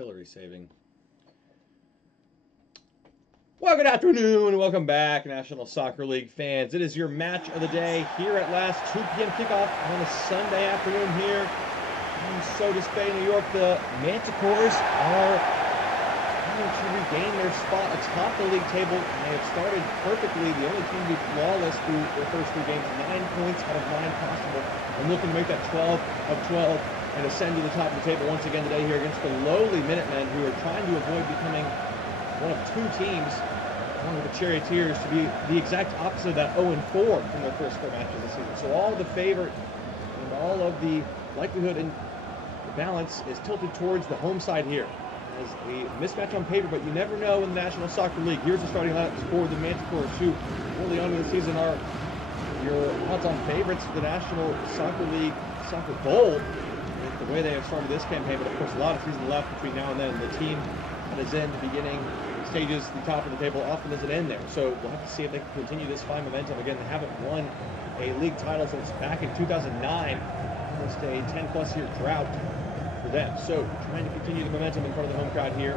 artillery saving. Well, good afternoon and welcome back, National Soccer League fans. It is your match of the day here at last, 2 p.m. kickoff on a Sunday afternoon here in Sodas Bay, New York. The Manticores are trying to regain their spot atop the league table, and they have started perfectly. The only team to be flawless through their first 3 games, 9 points out of 9 possible, and looking to make that 12 of 12 and ascend to the top of the table once again today here against the lowly Minutemen, who are trying to avoid becoming one of 2 teams, along with the Charioteers, to be the exact opposite of that 0-4 from their first 4 matches this season. So all the favor and all of the likelihood and the balance is tilted towards the home side here as a mismatch on paper, but you never know in the National Soccer League. Here's the starting lineup for the Manticores, who early on in the season are your odds-on favorites for the National Soccer League Soccer Bowl, with the way they have started this campaign. But of course, a lot of season left between now and then. The team that is in the beginning stages, the top of the table, often isn't in there. So we'll have to see if they can continue this fine momentum. Again, they haven't won a league title since back in 2009, almost a 10-plus year drought for them. So trying to continue the momentum in front of the home crowd here.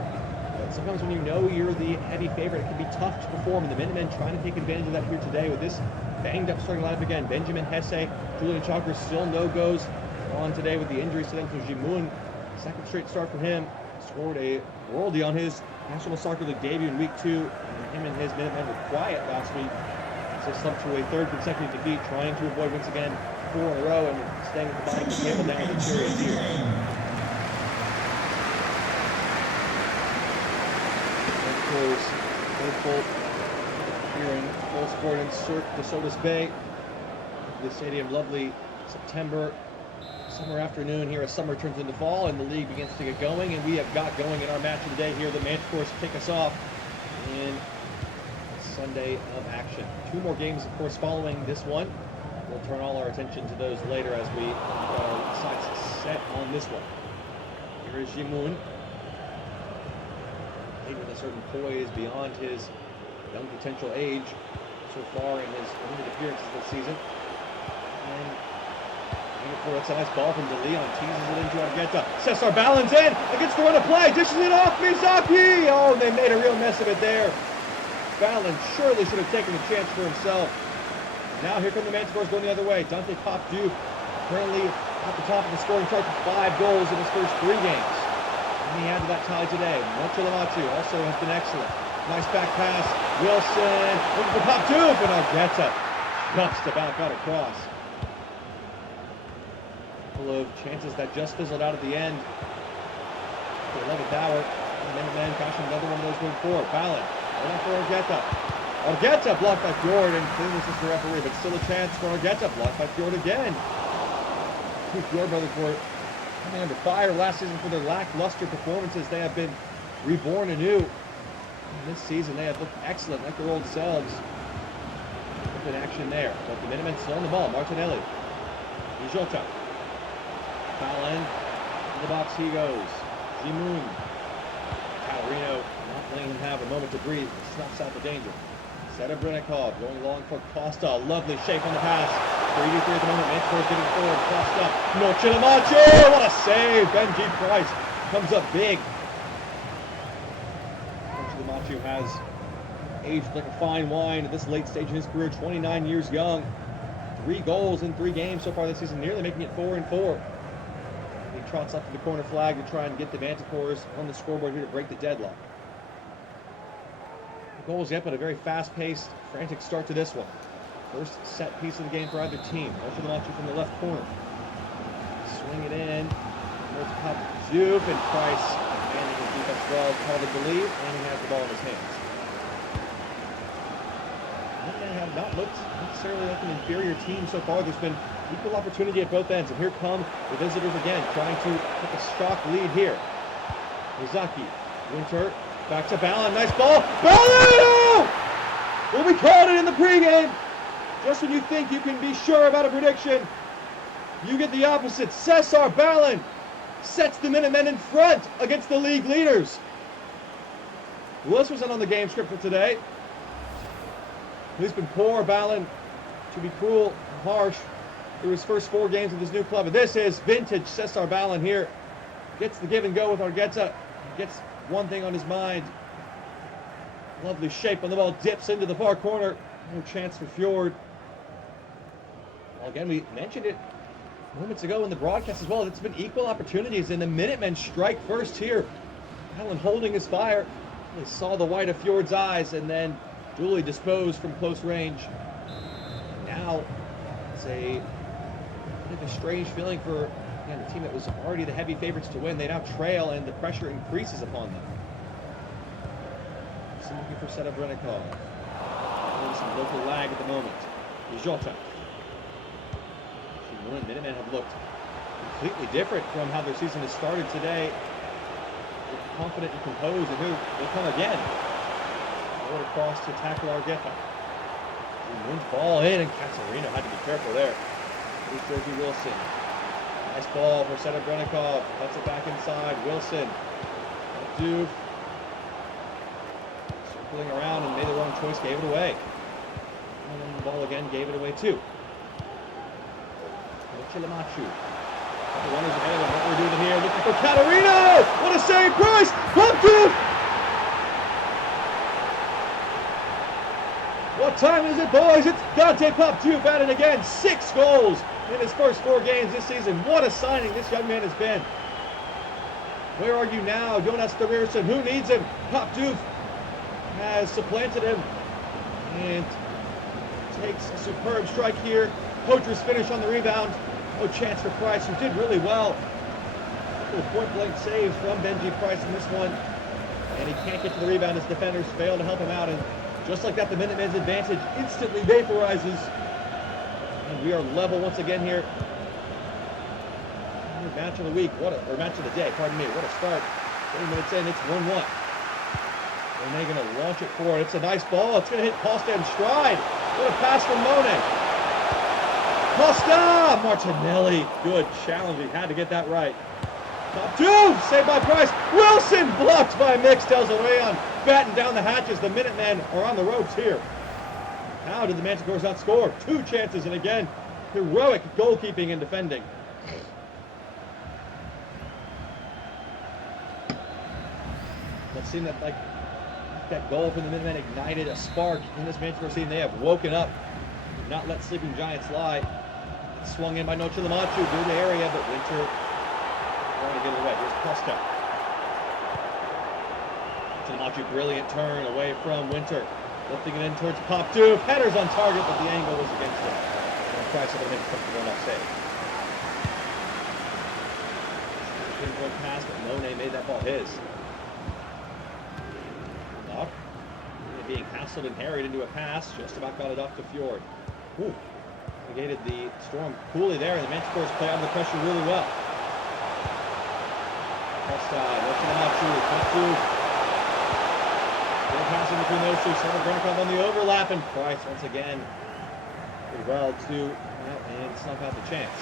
But sometimes when you know you're the heavy favorite, it can be tough to perform. And the Minutemen trying to take advantage of that here today with this banged-up starting lineup again. Benjamin Hesse, Julian Chalker still no-goes on today with the injuries to them. So Jimun, second straight start for him, scored a worldie on his National Soccer League debut in week 2, and him and his Minutemen were quiet last week. So slumped to a 3rd consecutive defeat, trying to avoid once again 4 in a row and staying at the bottom of the table down with the Charioteers. Of course, hopeful here in full sport in DeSotis Bay. The stadium, lovely September summer afternoon here as summer turns into fall and the league begins to get going, and we have got going in our match of the day here. The Manticores kick us off in Sunday of action. 2 more games, of course, following this one. We'll turn all our attention to those later as we get our sights set on this one. Here is Jimun, played with a certain poise beyond his young potential age so far in his limited appearances this season. And it's a nice ball from De Leon, teases it into Argueta. Cesar Ballin's in, against the run of play, dishes it off, Mizaki! Oh, they made a real mess of it there. Ballin surely should have taken a chance for himself. Now here come the Manticores going the other way. Dante Popdu currently at the top of the scoring chart with 5 goals in his first 3 games. And he added that tally today. Mochilamatu also has been excellent. Nice back pass. Wilson, looking for Popdu, but Argueta just about got across. Of chances that just fizzled out at the end. For 11th hour, the Minutemen fashion another one of those moving forward. Ballin, right for Argueta. Argueta blocked by Fjord and clean assist the referee, but still a chance for Argueta, blocked by Fjord again. 2 Fjord brothers were coming under fire last season for their lackluster performances. They have been reborn anew. And this season they have looked excellent, like their old selves. Good action there. But the Minutemen still on the ball. Martinelli. Jota. Ballin, in the box he goes. Jimun. Calorino not letting him have a moment to breathe. Snuffs out the danger. Seta Brunikov going long for Costa. Lovely shape on the pass. 3-3 at the moment. Manticores getting forward. Costa. No Chilamacho. What a save. Benji Price comes up big. Chilamacho has aged like a fine wine at this late stage in his career. 29 years young. 3 goals in 3 games so far this season. Nearly making it 4-4. He trots up to the corner flag to try and get the Manticores on the scoreboard here to break the deadlock. No goals yet, but a very fast-paced, frantic start to this one. First set piece of the game for either team. Mochilamatu from the left corner. Swing it in. There's Pop Zoop, and Price managing his defense well, called it the lead, and he has the ball in his hands. Minutemen have not looked necessarily like an inferior team so far. There's been equal opportunity at both ends, and here come the visitors again, trying to take a stock lead here. Mizaki, Winter, back to Ballin, nice ball, Ballin! Well, we called it in the pregame. Just when you think you can be sure about a prediction, you get the opposite. Cesar Ballin sets the Minutemen in front against the league leaders. Well, this wasn't on the game script for today. He's been poor, Ballin, to be cruel and harsh through his first 4 games with his new club. And this is vintage Cesar Ballin here. Gets the give and go with Argueta. gets one thing on his mind. Lovely shape on the ball, dips into the far corner. No chance for Fjord. Well, again, we mentioned it moments ago in the broadcast as well. It's been equal opportunities, and the Minutemen strike first here. Allen holding his fire. They saw the white of Fjord's eyes and then duly disposed from close range. Now it's a strange feeling for the team that was already the heavy favorites to win. They now trail, and the pressure increases upon them. Some looking for set of Renikov. Some local lag at the moment. Jota. Minutemen have looked completely different from how their season has started today. They're confident and composed, and here they come again. Forward across to tackle Argueta. Wins ball in, and Katarina had to be careful there. Here's Georgie Wilson. Nice ball for Seta Brenikov. Cuts it back inside. Wilson. Duke. Circling around and made the wrong choice, gave it away. And then the ball again, gave it away too. Chilamachu. The runners ahead of what we're doing here. Looking for Katarina! What a save! Price! Popduke! What time is it, boys? It's Dante Popduke at it again. 6 goals in his first 4 games this season. What a signing this young man has been. Where are you now? Jonas Thorierson. Who needs him? Popduke has supplanted him and takes a superb strike here. Poacher's finish on the rebound. No chance for Price, who did really well. Little point-blank saves from Benji Price in this one. And he can't get to the rebound. His defenders fail to help him out. And just like that, the Minutemen's advantage instantly vaporizes. And we are level once again here. Match of the week, or match of the day, pardon me. What a start. 30 minutes in, it's 1-1. And they're going to launch it forward. It's a nice ball. It's going to hit Costa in stride. What a pass from Monet. Costa! Martinelli. Good challenge. He had to get that right. Top 2! Saved by Price. Wilson blocked by Mix. Tells away on batten down the hatches. The Minutemen are on the ropes here. How did the Manticores not score? 2 chances, and again, heroic goalkeeping and defending. It seemed that that goal from the Minutemen ignited a spark in this Manticore team. They have woken up. Did not let sleeping giants lie. Swung in by Nochilamachu through the area, but Winter trying to get it away. Here's Costa. Nochilamachu, brilliant turn away from Winter. Lifting it in towards Popduke. Headers on target, but the angle was against him. And Price able to make something one-off save. Didn't go past, but Monet made that ball his. Being hassled and harried into a pass, just about got it off to Fjord. Ooh, negated the storm coolly there, and the Manticores play out of the pressure really well. Offside, Nochilamachu, Popduke. Good passing between those two. Seta Brenikov on the overlap, and Price once again did well to and snuff out the chance.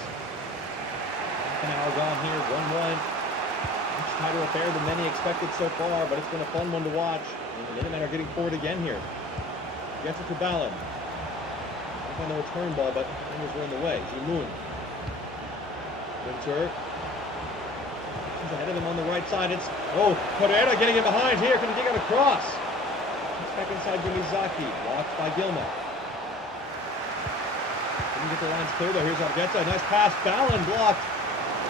Half an hour gone here, 1-1. Much tighter affair than many expected so far, but it's been a fun one to watch. And the Minutemen are getting forward again here. Gets it to Ballon. On the return ball, but fingers were in the way. Moon. Winter. He's ahead of him on the right side. It's, Correa getting it behind here. Can he dig it across? Back inside Gumizaki. Blocked by Gilman. Didn't get the lines clear though. Here's Argueta. Nice pass. Ballon blocked.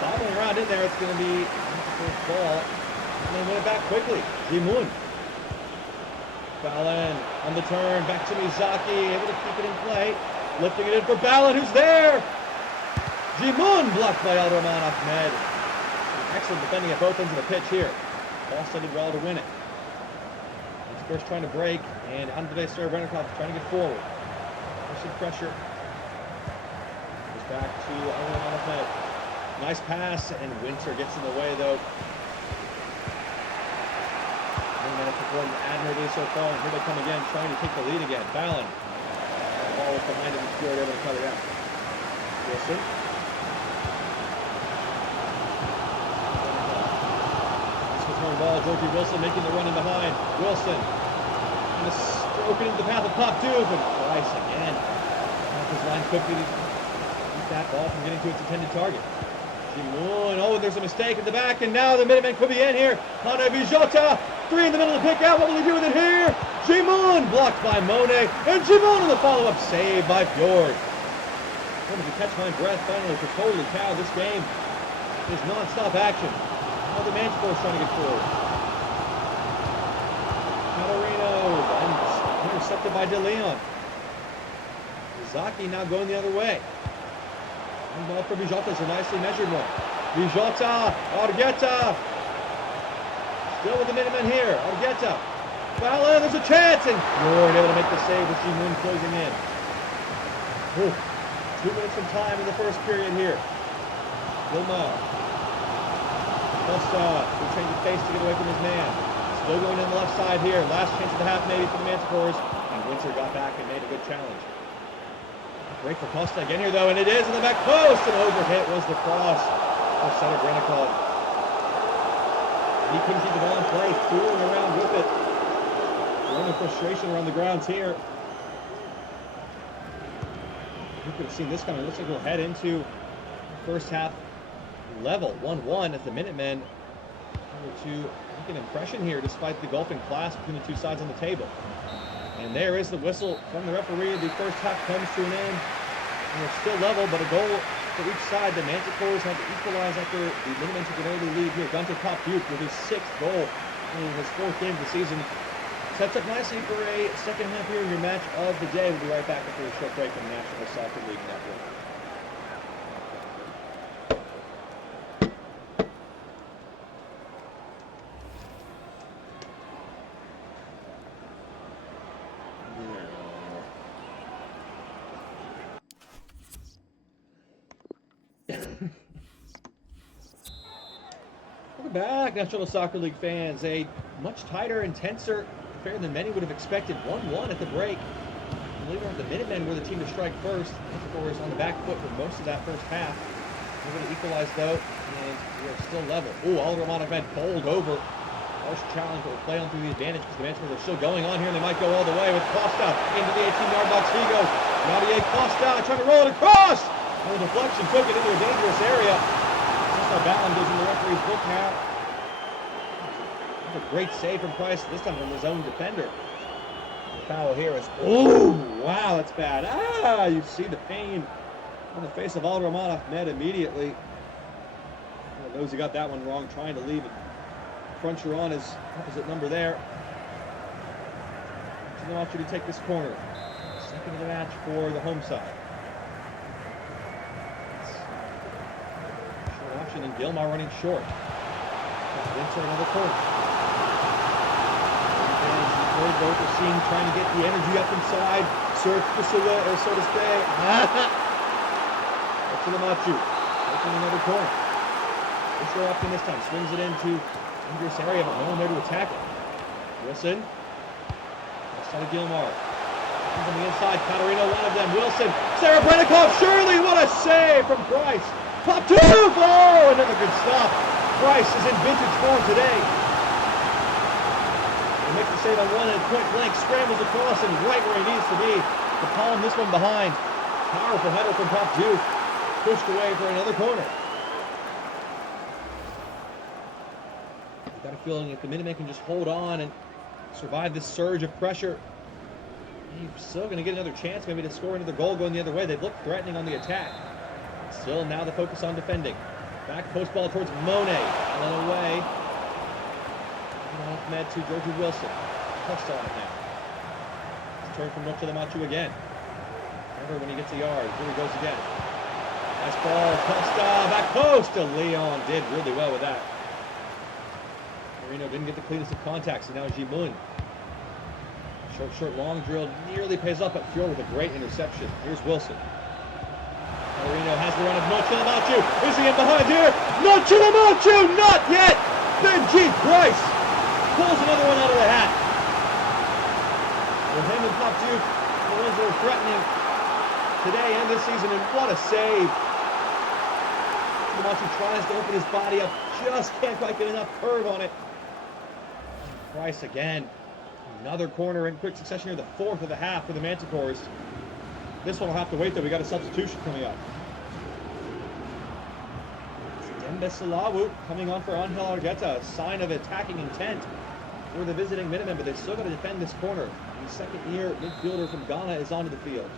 Bobbling around in there. It's going to be the first ball. And then win it back quickly. Zimun. Ballon on the turn. Back to Mizaki. Able to keep it in play. Lifting it in for Ballon, who's there. Zimun blocked by El-Rahman Ahmed. Excellent defending at both ends of the pitch here. Ball did well to win it. Of course, trying to break, and Andrei Serebrennikov trying to get forward. Pushing pressure. Goes back to El-Rahman Ahmed. Nice pass, and Winter gets in the way, though. They have performed admirably so far, and here they come again, trying to take the lead again. Ballon. The ball was behind him, and Fjord able to cut it out. Wilson. Ball, Georgie Wilson making the run in behind. Wilson kind of stroking into the path of Popduke, and Price again. Off his line quickly to keep that ball from getting to its intended target. Gimun, oh, there's a mistake at the back, and now the Minutemen could be in here. Hana Vijota, 3 in the middle to pick out. What will he do with it here? Gimun blocked by Monet, and Gimun on the follow-up save by Fjord. I wanted to catch my breath finally, for holy cow, this game is non-stop action. Now the Manticores trying to get forward. Catarino, and intercepted by De Leon. Zaki now going the other way. And ball for Vijota is a nicely measured one. Vijota, Argueta. Still with the Minutemen here. Argueta. Well, there's a chance, and Fjord able to make the save with Gimun closing in. Ooh. 2 minutes from time in the first period here. Gilmar. Costa, who changed his face to get away from his man. Still going down the left side here. Last chance of the half maybe for the Manticores. And Winter got back and made a good challenge. Great for Costa again here though, and it is in the back post. And overhit was the cross for center Grenikov. He couldn't keep the ball in play, fooling around with it. Growing the frustration around the grounds here. You could have seen this coming. It looks like we'll head into the first half level, 1-1 as the Minutemen able to make an impression here despite the gulfing clash between the two sides on the table. And there is the whistle from the referee. The first half comes to an end. And it's still level, but a goal for each side. The Manticores had to equalize after the Minutemen took an early lead here. Gunter Pop-Duke with his 6th goal in his 4th game of the season. Sets up nicely for a second half here in your match of the day. We'll be right back after a short break from the National Soccer League Network. Welcome back, National Soccer League fans. A much tighter, intenser affair than many would have expected. 1-1 at the break. Believe it or not, the Minutemen were the team to strike first. Manticores on the back foot for most of that first half. They're going to equalize though, and we are still level. Ooh, Oliver Monamed bowled over. Harsh challenge, but will play on through the advantage because the Manticores are still going on here, and they might go all the way with Costa into the 18-yard box. He goes. Nadia Costa trying to roll it across. And the deflection took it into a dangerous area. Batlin goes in the referee's book now. A great save from Price, this time from his own defender. The foul here is, ooh, wow, that's bad. Ah, you see the pain on the face of Oliver Ahmed immediately. Well, knows he got that one wrong, trying to leave it. Cruncher on his opposite number there. Should he take this corner? Second of the match for the home side. Option, and Gilmar running short. Winter another corner. Both are seen trying to get the energy up inside. Search for Sula, or so to say. Up to the Machu. Opening another corner. Fisher option this time. Swings it into dangerous area, but no one there to attack it. Wilson. Outside of Gilmar. On the inside, Catarino, one of them. Wilson. Sarah Brennikov, surely, what a save from Price. Pop-Duke! Oh, another good stop. Price is in vintage form today. He makes the save on one and point blank, scrambles across and right where he needs to be to palm this one behind. Powerful header from Pop-Duke. Pushed away for another corner. I've got a feeling if the Minutemen can just hold on and survive this surge of pressure, he's still going to get another chance maybe to score another goal going the other way. They've looked threatening on the attack. Still now the focus on defending. Back post ball towards Monet. Allen away. Ahmed to Georgie Wilson. Costa on it now. It's turned from Noche Machu again. Remember when he gets a yard. Here he goes again. Nice ball. Costa. Back post. To Leon did really well with that. Marino didn't get the cleanest of contacts, so now Gimun. Short, long drill. Nearly pays off, but Fjord with a great interception. Here's Wilson. Marino has the run of Noche Machu. Is he in behind here? Noche Machu! Not yet! Benji Price pulls another one out of the hat. With him and Pop-Duke, the ones that are threatening today and this season, and what a save. Machu tries to open his body up, just can't quite get enough curve on it. Price again. Another corner in quick succession here, the 4th of the half for the Manticores. This one will have to wait though, we got a substitution coming up. Salawu coming on for Angel Argueta, a sign of attacking intent for the visiting Minutemen, but they've still got to defend this corner. The second-year midfielder from Ghana is onto the field.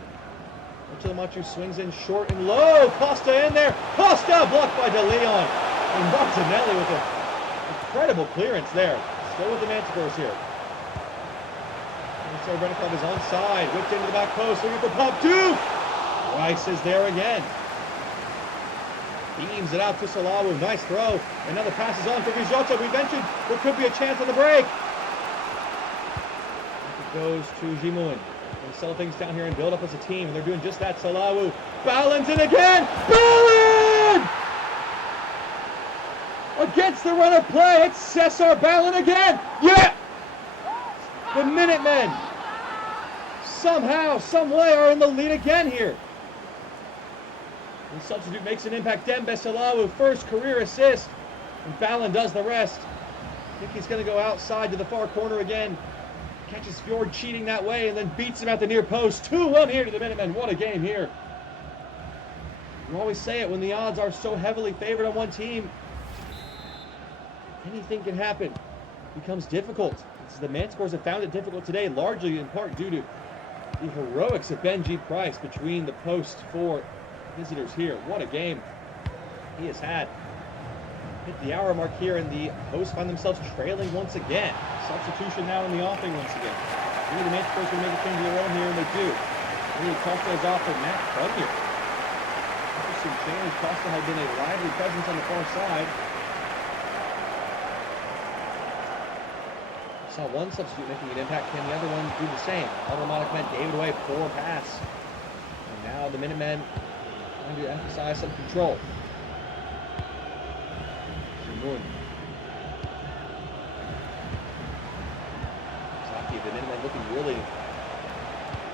Ochilamachu swings in short and low. Costa in there. Costa blocked by De Leon. And Martinelli with an incredible clearance there. Still with the Manticores here. So Renikov is onside. Whipped into the back post. Looking for Pop Duke. Rice is there again. Beams it out to Salawu. Nice throw. Another pass is on for Vizota. We mentioned there could be a chance on the break. It goes to Jimun. They settle things down here and build up as a team, and they're doing just that. Salawu. Ballin's in again. Ballin! Against the run of play. It's Cesar Ballin again. Yeah! The Minutemen somehow, some way are in the lead again here. The substitute makes an impact. Dembe Salawu, first career assist. And Ballin does the rest. I think he's going to go outside to the far corner again. Catches Fjord cheating that way and then beats him at the near post. 2-1 here to the Minutemen. What a game here. You always say it when the odds are so heavily favored on one team. Anything can happen. It becomes difficult. The Manticores have found it difficult today, largely in part due to the heroics of Benji Price between the posts for visitors here. What a game he has had. Hit the hour mark here, and the hosts find themselves trailing once again. Substitution now in the offing once again. Maybe the Manticores will make a change of their own here, and they do. Really, Costa is off for Matt Bunyer. Interesting change. Costa had been a lively presence on the far side. Saw one substitute making an impact. Can the other one do the same? Automatic gave it away. Poor pass. And now the Minutemen trying to emphasize some control. Shimun. Saki, the Minutemen looking really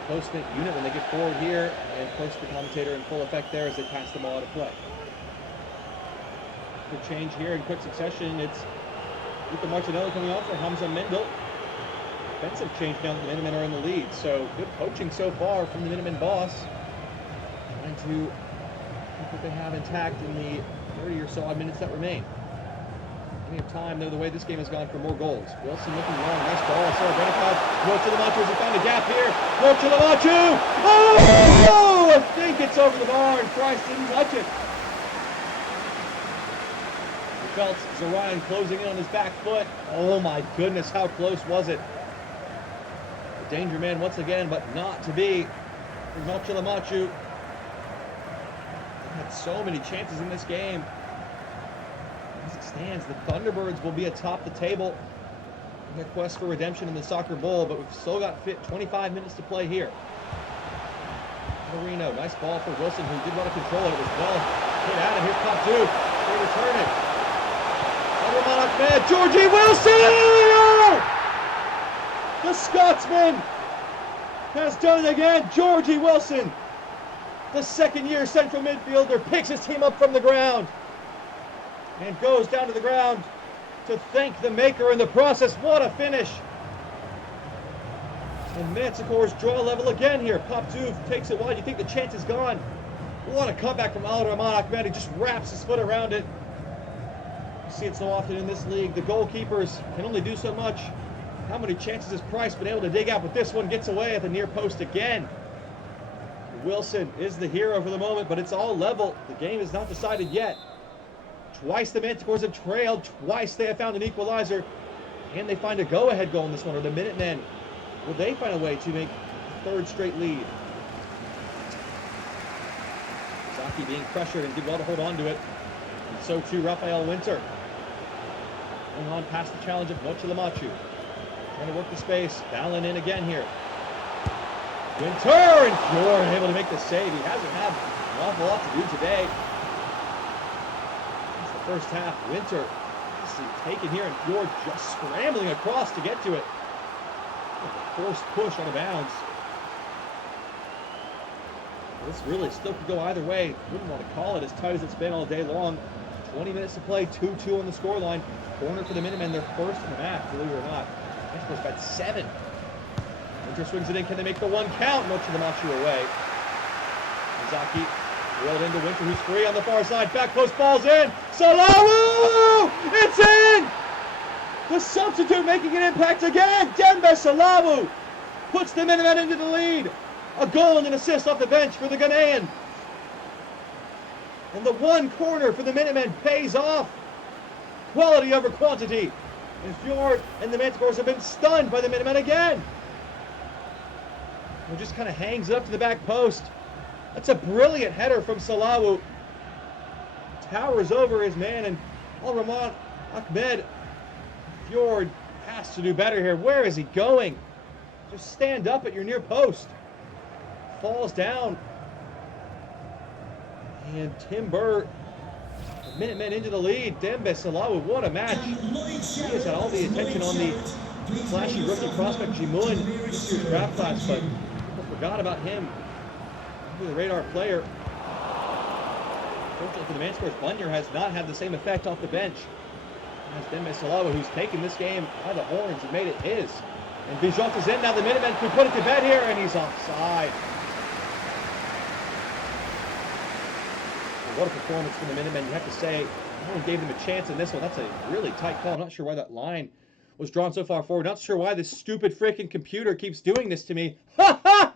close-knit unit when they get forward here. And close to the commentator in full effect there as they pass the ball out of play. Good change here in quick succession. It's Luca Martinelli coming off for Hamza Mendel. Defensive change now that the Minutemen are in the lead. So good coaching so far from the Minutemen boss. Trying to keep what they have intact in the 30 or so odd minutes that remain. Plenty of time, though, the way this game has gone, for more goals. Wilson looking long. Nice ball. Sarah Benikov. Ochilamachu has found a gap here. Ochilamachu! Oh! I think it's over the bar, and Price didn't touch it. Felt Zorion closing in on his back foot. Oh my goodness, how close was it? The danger man once again, but not to be. There's Ochilamachu. Had so many chances in this game. As it stands, the Thunderbirds will be atop the table in their quest for redemption in the Soccer Bowl, but we've still got 25 minutes to play here. Marino, nice ball for Wilson, who did want to control it. It was well hit out, and here's Patu. They return it. Ahmed, Georgie Wilson! The Scotsman has done it again. Georgie Wilson, the second-year central midfielder, picks his team up from the ground and goes down to the ground to thank the maker in the process. What a finish. And Manticores draw level again here. Poptoof takes it wide. You think the chance is gone. What a comeback from Al-Rahman Ahmed. He just wraps his foot around it. You see it so often in this league. The goalkeepers can only do so much. How many chances has Price been able to dig out? But this one gets away at the near post again. Wilson is the hero for the moment, but it's all level. The game is not decided yet. Twice the Manticores have trailed. Twice they have found an equalizer. And they find a go-ahead goal in this one, or the Minutemen. Will they find a way to make a third straight lead? Zaki being pressured and did well to hold on to it. And so too Rafael Winter. Going on past the challenge of Ochilamachu. Trying to work the space. Ballin in again here. Winter and Fjord able to make the save. He hasn't had an awful lot to do today. It's the first half. Winter taken here and Fjord just scrambling across to get to it. Forced push out of bounds. This really still could go either way. Wouldn't want to call it as tight as it's been all day long. 20 minutes to play, 2-2 on the scoreline. Corner for the Minutemen, their first in the match, believe it or not. Manticores got 7. Winter swings it in. Can they make the one count? Ochilamachu away. Zaki Rolled into Winter, who's free on the far side. Back post, ball's in. Salawu! It's in! The substitute making an impact again. Dembe Salawu puts the Minutemen into the lead. A goal and an assist off the bench for the Ghanaian. And the one corner for the Minutemen pays off. Quality over quantity. And Fjord and the Manticores have been stunned by the Minutemen again. It just kind of hangs up to the back post. That's a brilliant header from Salawu. Towers over his man, and Al-Rahman Ahmed. Fjord has to do better here. Where is he going? Just stand up at your near post. Falls down. And Timber, the Minutemen into the lead. Dembe Salawu, what a match. He has had all the attention on the flashy rookie prospect Jimun this year's draft class, but people forgot about him. The radar player. Fortunately for the Manticores, Bunyer has not had the same effect off the bench as Dembe Salawu, who's taken this game by the horns and made it his. And Bijot is in now. The Minutemen could put it to bed here, and he's offside. Well, what a performance from the Minutemen. You have to say, no one gave them a chance in this one. That's a really tight call. I'm not sure why that line was drawn so far forward. Not sure why this stupid freaking computer keeps doing this to me. Ha ha!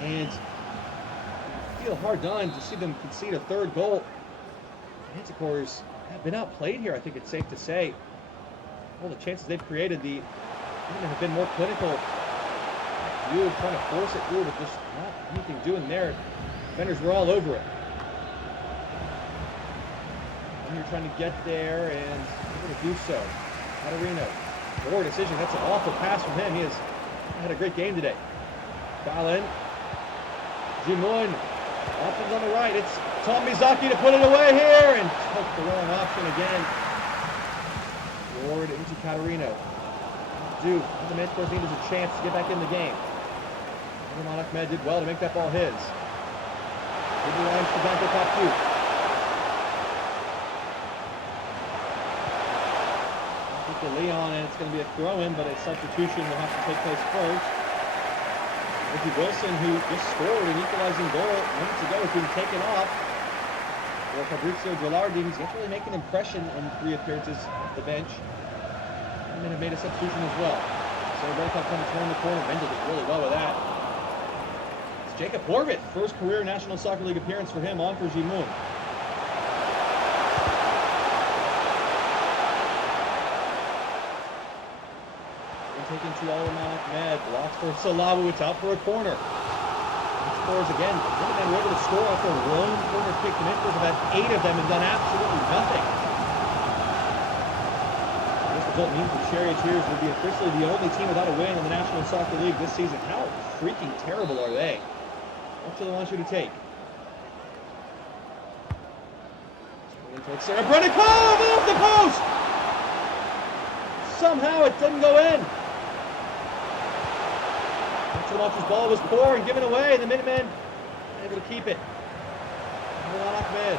And I feel hard done to see them concede a third goal. Manticores have been outplayed here, I think it's safe to say. All the chances they've created, the Minutemen have been more clinical. You trying to force it through, but just not anything doing there. Defenders were all over it. And you're trying to get there, and you're going to do so. Catarino, poor decision. That's an awful pass from him. He has had a great game today. Foul in. Jimun, options on the right. It's Tom Mizaki to put it away here, and took the wrong option again. Ward into Catarino. Duke, the Manticores needed a chance to get back in the game. Al-Rahman Ahmed did well to make that ball his. Good line for Dante Paptu. To Leon, and it's going to be a throw-in, but a substitution will have to take place first. Ricky Wilson, who just scored an equalizing goal minutes ago, is being taken off. Well, Fabrizio Gilardi, he's not really making an impression in 3 appearances off the bench. And then have made a substitution as well. So Redcott coming to turn the corner. Mendel did really well with that. It's Jacob Horvath, first career National Soccer League appearance for him, on for Jimun. Taken to Al-Rahman Ahmed, blocks for Salawu, it's out for a corner. He scores again. The Minutemen were able to score off a lone corner kick. The Manticores have had 8 of them and done absolutely nothing. This result means the Charioteers will be officially the only team without a win in the National Soccer League this season. How freaking terrible are they? What do they want you to take? Towards Sarah Brennikov off the post! Somehow it didn't go in. Launcher's ball was poor and given away, and the Minutemen able to keep it. Al-Rahman Ahmed,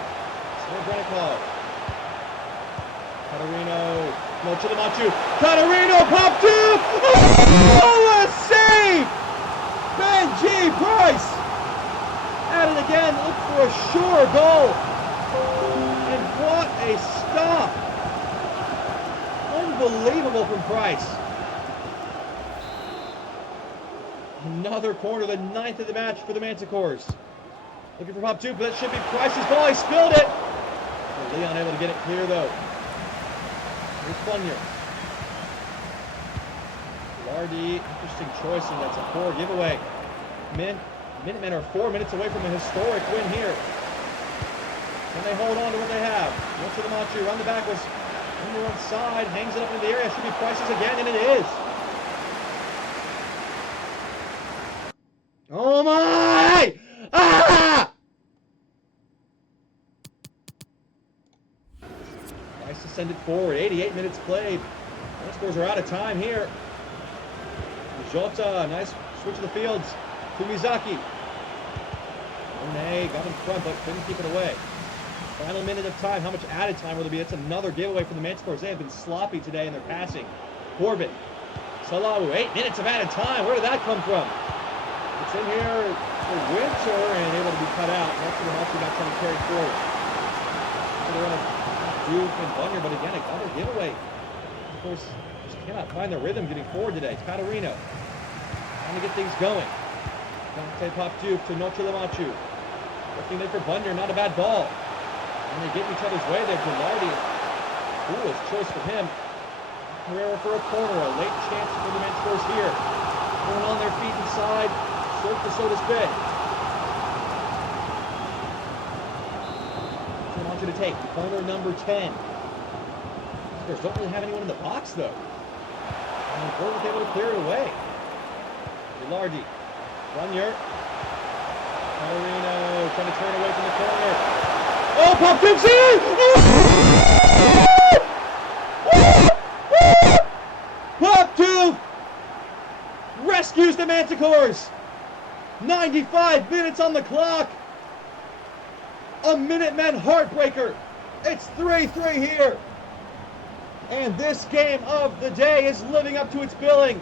Sarah Brennikov. Catarino, no to the Manchu. Catarino popped up! Oh, what a save! Benji Price! At it again, look for a sure goal. And what a stop! Unbelievable from Price. Another corner, the 9th of the match for the Manticores. Looking for Pop 2, but that should be Price's ball. He spilled it. So Leon able to get it clear, though. Here's Bunyer. Lardy, interesting choice, and that's a poor giveaway. Minutemen are 4 minutes away from a historic win here. Can they hold on to what they have? Look to the Machu, run the backwards. On the one side, hangs it up into the area. Should be Price's again, and it is. Oh my! Ah! Price to send it forward. 88 minutes played. Manticores are out of time here. Jota, nice switch of the fields to Mizaki. One got in front, but couldn't keep it away. Final minute of time. How much added time will there be? It's another giveaway for the Manticores. They have been sloppy today in their passing. Corbett. Salawu, 8 minutes of added time. Where did that come from? It's in here. for Winter and able to be cut out. That's what else we got trying to carry forward. So they're going to Duke and Bunyer, but again, another giveaway. Of course, just cannot find the rhythm getting forward today. Catarino trying to get things going. Dante Popduke to Noche Lamachu. Looking there for Bunyer, not a bad ball. And they get in each other's way there. Gilardi, foolish choice for him. Herrera for a corner, a late chance for the Manticores here. Going on their feet inside, Surf to Sodas Bay. So I want you to take corner number 10. Manticores don't really have anyone in the box though. And Gordon's able to clear it away. Gilardi, Bunyer. Catarino trying to turn away from the corner. Oh, Popduke's in! Popduke rescues the Manticores. 95 minutes on the clock. A Minutemen heartbreaker. It's 3-3 here. And this game of the day is living up to its billing.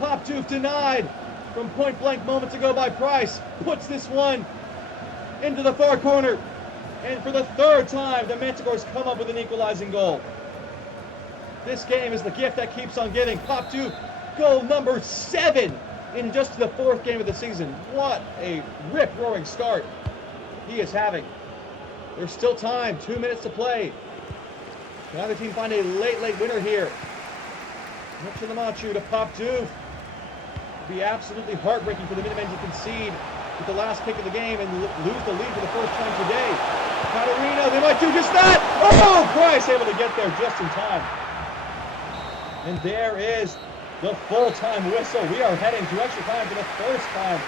Popduke denied from point blank moments ago by Price. Puts this one into the far corner. And for the third time, the Manticores come up with an equalizing goal. This game is the gift that keeps on giving. Popduke, goal number 7 in just the 4th game of the season. What a rip-roaring start he is having. There's still time, 2 minutes to play. Can either team find a late winner here? Noche Lamachu to Popduke. Be absolutely heartbreaking for the Minutemen to concede with the last kick of the game and lose the lead for the first time today. Catarino, they might do just that! Oh, Price able to get there just in time. And there is the full-time whistle. We are heading to extra time for the first time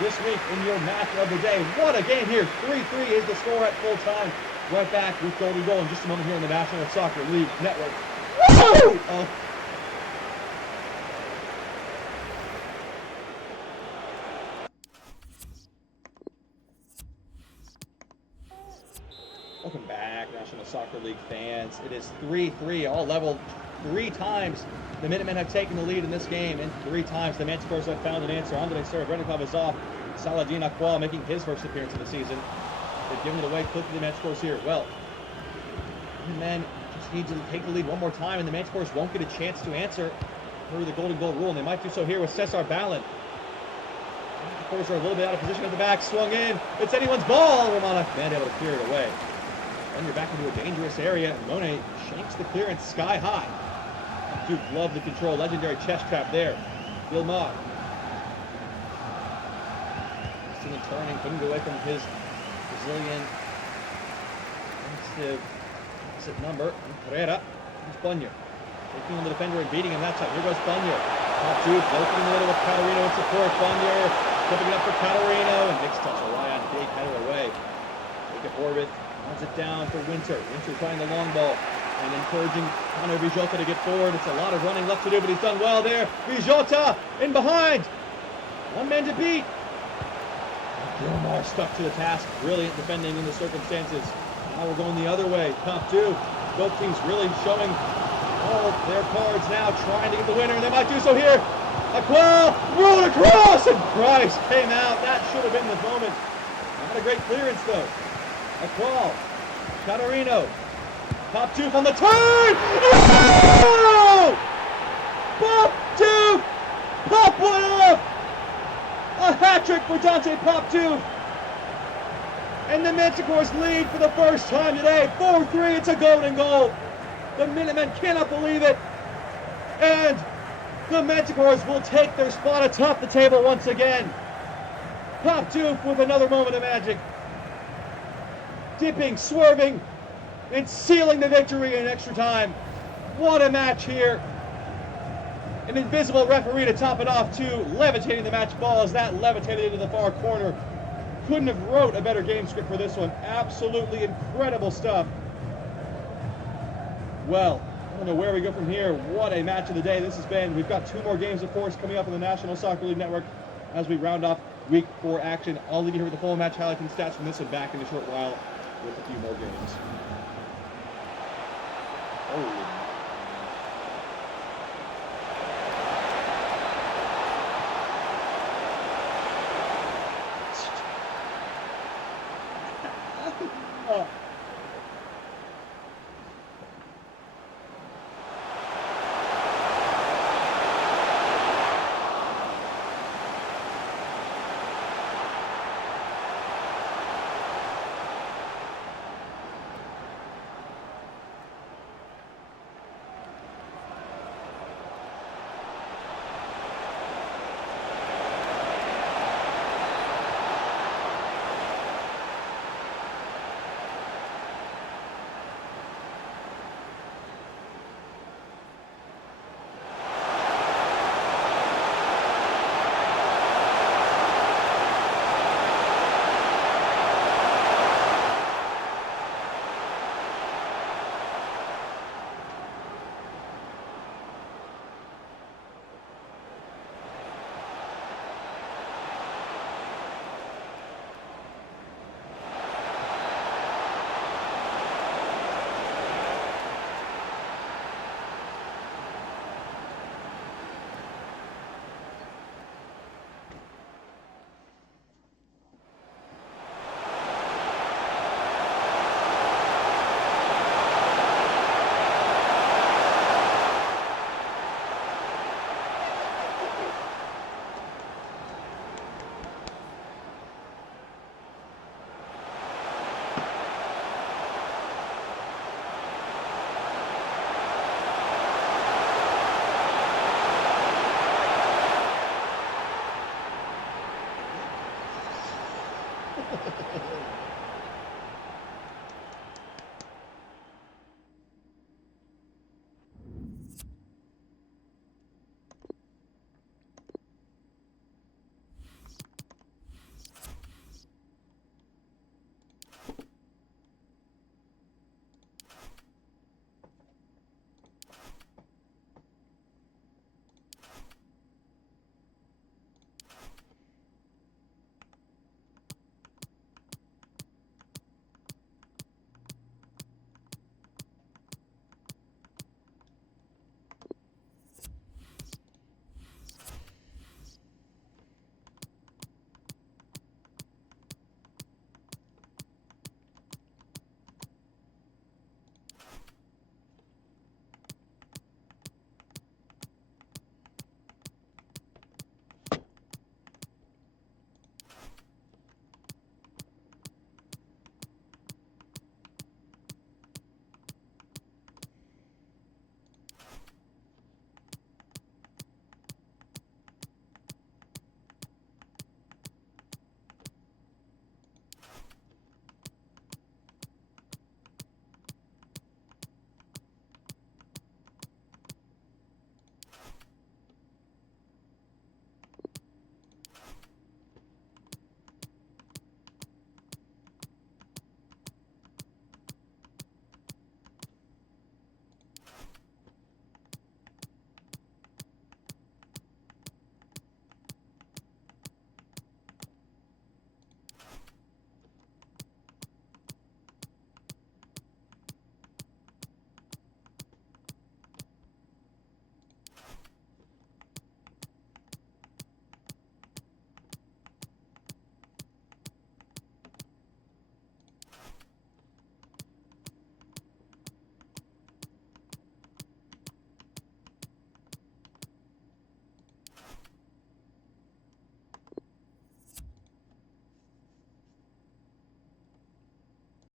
this week in your match of the day. What a game here. 3-3 is the score at full time. Right back with Golden Goal in just a moment here on the National Soccer League Network. Woo! Welcome back, National Soccer League fans. It is 3-3, all level. 3 times the Minutemen have taken the lead in this game, and 3 times the Manticores have found an answer. Andrei Serebrennikov is off. Saladin Aqua making his first appearance of the season. They've given it away quickly to the Manticores here. Well, the men just need to take the lead one more time, and the Manticores won't get a chance to answer through the Golden Goal rule, and they might do so here with Cesar Ballin. The Manticores are a little bit out of position at the back. Swung in. It's anyone's ball. Romana man able to clear it away. Then you're back into a dangerous area. Monet shanks the clearance sky high. Duke loved the control. Legendary chest trap there. Vilmar. Still turning. Couldn't get away from his Brazilian exit number. Herrera. Here's Bunyer. Taking on the defender and beating him that time. Here goes Bunyer. Duke floating in the middle with Catarino in support. Bunyer tipping it up for Catarino. And Nick's touch a lie on big header away. Take it forward. Runs it down for Winter. Winter trying the long ball and encouraging Connor Vijota to get forward. It's a lot of running left to do, but he's done well there. Vijota in behind. One man to beat. Gilmore stuck to the task. Brilliant defending in the circumstances. Now we're going the other way. Popduke. Both teams really showing all their cards now, trying to get the winner, and they might do so here. Aqua rolled across, and Price came out. That should have been the moment. Not a great clearance though. Aqua, Catarino, Popduke on the turn! Oh! Popduke! Pop one off! A hat-trick for Dante Popduke! And the Manticores lead for the first time today. 4-3, it's a golden goal. The Minutemen cannot believe it. And the Manticores will take their spot atop the table once again. Popduke with another moment of magic. Dipping, swerving, and sealing the victory in extra time. What a match here. An invisible referee to top it off too, levitating the match ball as that levitated into the far corner. Couldn't have wrote a better game script for this one. Absolutely incredible stuff. Well, I don't know where we go from here. What a match of the day this has been. We've got 2 more games, of course, coming up on the National Soccer League Network as we round off week 4 action. I'll leave you here with the full match highlights and stats from this one back in a short while with a few more games. Holy.